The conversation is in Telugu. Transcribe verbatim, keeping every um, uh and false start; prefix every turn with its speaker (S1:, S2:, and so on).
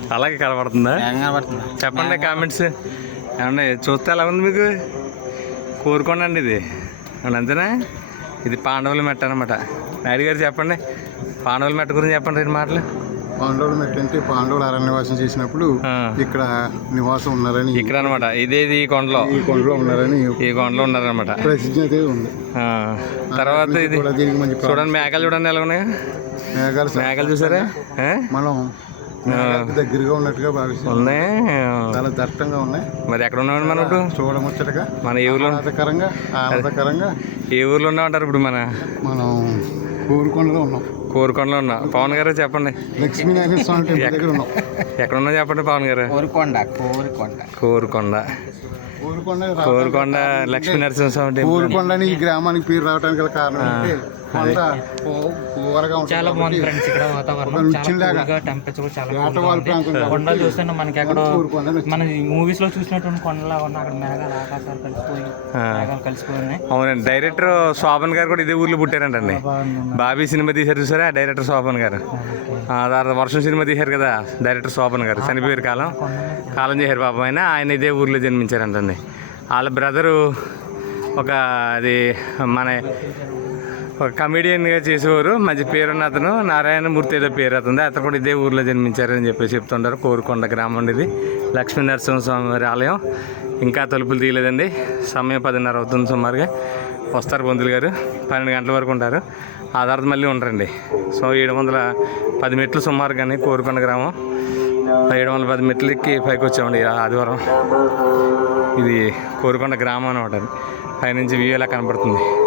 S1: అలాగే కనబడుతుందా? చెప్పండి కామెంట్స్ ఏమన్నా చూస్తే ఎలా ఉంది మీకు? కోరుకోండి అండి ఇది అంతేనా? ఇది పాండవుల మెట్ట అనమాట. నాయుడు గారు చెప్పండి, పాండవుల మెట్ట గురించి చెప్పండి రెండు మాటలు.
S2: పాండవుల మెట్ట అంటే పాండవులు అరణ్యవాసం చేసినప్పుడు ఇక్కడ నివాసం ఉన్నారని, ఇక్కడ
S1: అనమాట. ఇదేది ఈ కొండలో
S2: ఈ కొండలో ఉన్నారని
S1: ఈ కొండలో ఉన్నారనమాట
S2: ప్రసిద్ధి అయితే ఉంది.
S1: తర్వాత ఇది చూడండి, మేకలు చూడండి ఎలా ఉన్నాయి.
S2: మేఘాలు
S1: మేకలు చూసారా?
S2: మనం దగ్గరగా ఉన్నట్టుగా భావిస్తాం.
S1: ఉన్నాయి,
S2: చాలా దట్టంగా ఉన్నాయి.
S1: మరి ఎక్కడ ఉన్నామండి మనం ఇప్పుడు?
S2: చూడముచ్చటగా
S1: మన ఏ ఊర్లో
S2: ఆహ్లాదకరంగా ఆహ్లాదకరంగా
S1: ఏ ఊర్లో ఉన్నామంటారు ఇప్పుడు? మన
S2: మనం కోరుకొండలో ఉన్నాం.
S1: కోరుకొండలో ఉన్నా. పవన్ గారు చెప్పండి,
S2: లక్ష్మీనారాయణ స్వామి టెంపుల్ దగ్గర ఉన్నాం.
S1: ఎక్కడ ఉన్నా చెప్పండి పవన్ గారు.
S3: కోరుకొండ కోరుకొండ
S1: కోరుకొండ
S2: కోరుకొండ
S1: కోరుకొండ లక్ష్మీ నరసింహ స్వామి టెంపుల్.
S2: కోరుకొండ అని ఈ గ్రామానికి పేరు రావడానికి గల కారణం అంటే కొండ ఓరగా ఉంటుంది.
S3: చాలా బాగుంది ఫ్రెండ్స్. ఇక్కడ వాతావరణం చాలా టెంపరేచర్ చాలా కొండలు చూస్తుంటే మనకి ఎక్కడో మన మూవీస్ లో చూసినటువంటి కొండలా ఉన్నాయి. అక్కడ మేఘాలు ఆకాశాలు కలిసిపోయి మేఘాలు కలిసిపోయి.
S1: అవునండి, డైరెక్టర్ శోభన్ గారు కూడా ఇదే ఊర్లో పుట్టారంటండి. బాబీ సినిమా తీశారు చూసారా డైరెక్టర్ శోభన్ గారు. తర్వాత వర్షం సినిమా తీశారు కదా డైరెక్టర్ శోభన్ గారు. చనిపోయారు, కాలం కాలం చేశారు పాపం. ఆయన ఆయన ఇదే ఊర్లో జన్మించారంటండి. వాళ్ళ బ్రదరు ఒక అది మన ఒక కమెడియన్గా చేసేవారు, మంచి పేరున్న అతను నారాయణమూర్తి ఏదో పేరు అతను. అతను కూడా ఇదే ఊర్లో జన్మించారని చెప్పి చెప్తుంటారు. కోరుకొండ గ్రామం ఇది. లక్ష్మీ నరసింహస్వామి వారి ఆలయం ఇంకా తలుపులు తీయలేదండి. సమయం పదిన్నర అవుతుంది సుమారుగా. వస్తారు పంతులు గారు, పన్నెండు గంటల వరకు ఉంటారు. ఆ తర్వాత మళ్ళీ ఉంటారండి. సో ఏడు వందల పది మెట్లు సుమారు కానీ కోరుకొండ గ్రామం ఏడు వందల పది మెట్లు ఎక్కి పైకి వచ్చామండి ఆదివారం. ఇది కోరుకొండ గ్రామం అనమాట. పైనుంచి వ్యూ ఎలా కనపడుతుంది.